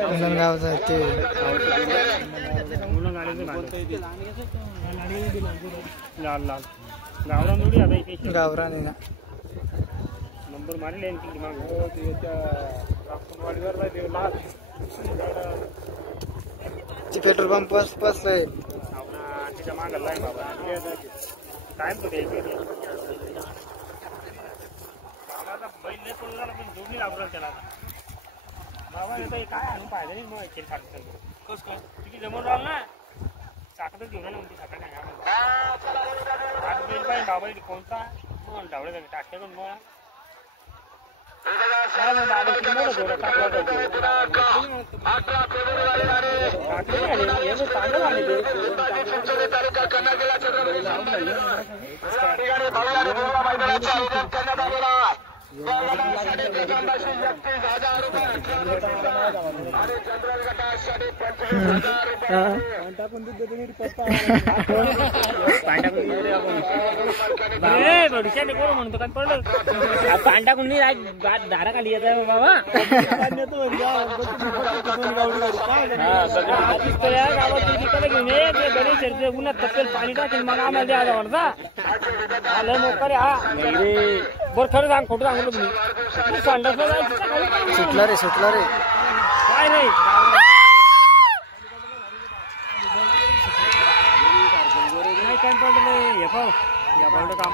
हुंडणगावचा ते लाल लाल गावरान जोडी आता इथे गावरान आहे ना नंबर मारले की मग त्याच्या वाडीवर लाल ती पेट्रोल पंप पास आहे तिच्या मागे लाईन बाबा टाइम तो द्यायचे बैल नाही पडून झाला पण जोडणी लागू त्याला बाबा येतं काय आणून पाहिजे नाही मग इथे टाकतं कस काय तिथे जमून राहिलं ना चाकतच घेऊन म्हणते सकाळ नाही बैल पाहिजे बाबा कोणता मग डावळे टाकते पण मग म्हणतो काय पडलं पांडा कोणी धारा खाली येत बाबा घेऊन ये उन्हात तपेल पाणी टाकेल मग आम्हाला द्यायला वाटता आलं मोकर हा बरं खरं सांग खोटं सांगलो तुम्ही संडासला जायचं सुटला रे काय नाही काय पडलं हे पाहू या पडलं काम